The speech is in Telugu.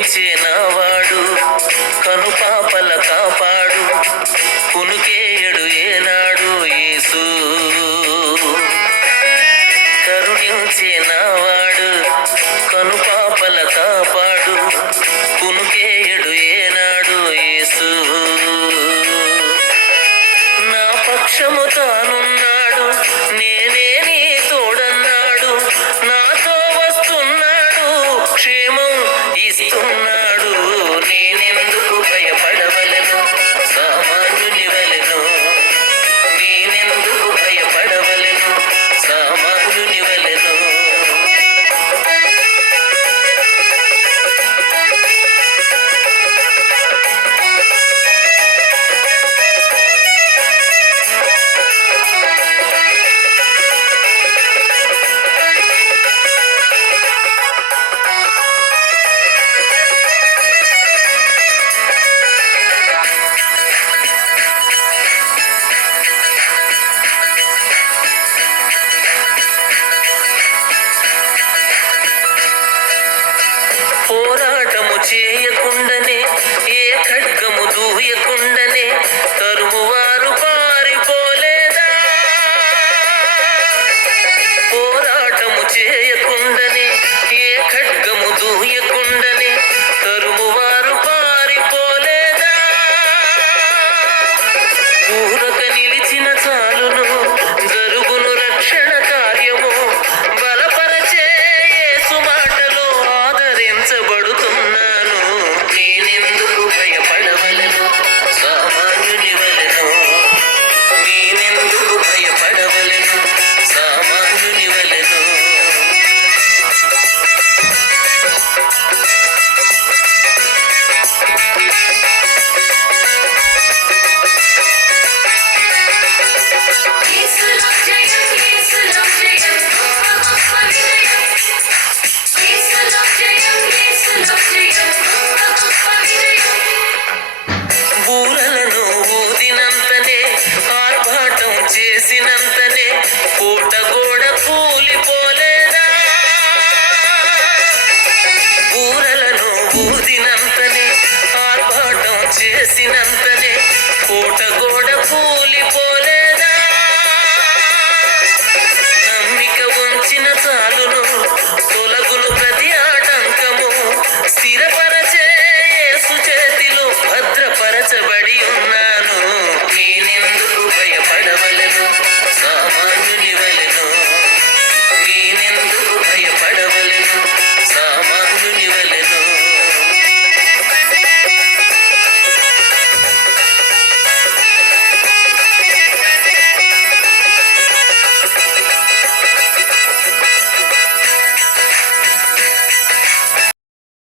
కరుణించినవాడు కనుపాపల కాపాడు కునుకేయడు ఏనాడు యేసు. కరుణించినవాడు కనుపాపల కాపాడు కునుకేయడు ఏనాడు యేసు. నా పక్షము తానున్నాడు, నేనే నీ తోడన్నాడు, నాతో వస్తున్నాడు, క్షేమం ఇస్తున్నాడు. నేనెందుకు భయపడవలను, సామాన్యుని వలెను. నేనెందుకు భయపడవలను, సామాన్యుని వలెను. పోరాటము చేయకుండానే, ఏ ఖడ్గము దూయకుండానే తరుమువారు పారిపోలేదా? పోరాటము చేయకుండానే, ఏ ఖడ్గము దూయకుండా